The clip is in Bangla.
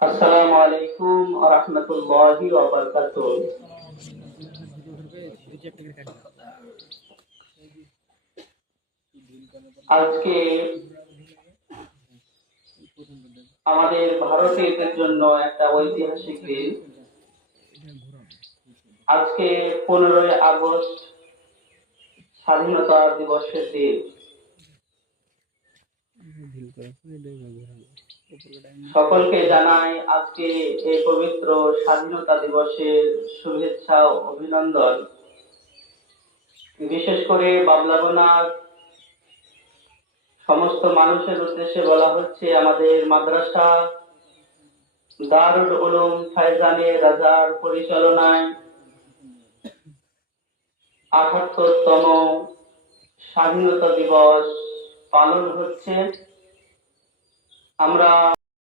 আসসালামু আলাইকুম ওয়া রাহমাতুল্লাহি ওয়া বারাকাতুহু। আজকে আমাদের ভারতীয়দের জন্য একটা ঐতিহাসিক দিন। আজকে 15ই আগস্ট স্বাধীনতা দিবসের দিন। সকলকে জানাই আজকে এই পবিত্র স্বাধীনতা দিবসের শুভেচ্ছা ও অভিনন্দন। বিশেষ করে বাবলাগোনার সমস্ত মানুষের উদ্দেশ্যে বলা হচ্ছে, আমাদের মাদ্রাসা দারুল উলুম ফায়জানে রাজার পরিচালনায় ৭৮তম স্বাধীনতা দিবস পালন হচ্ছে। আমরা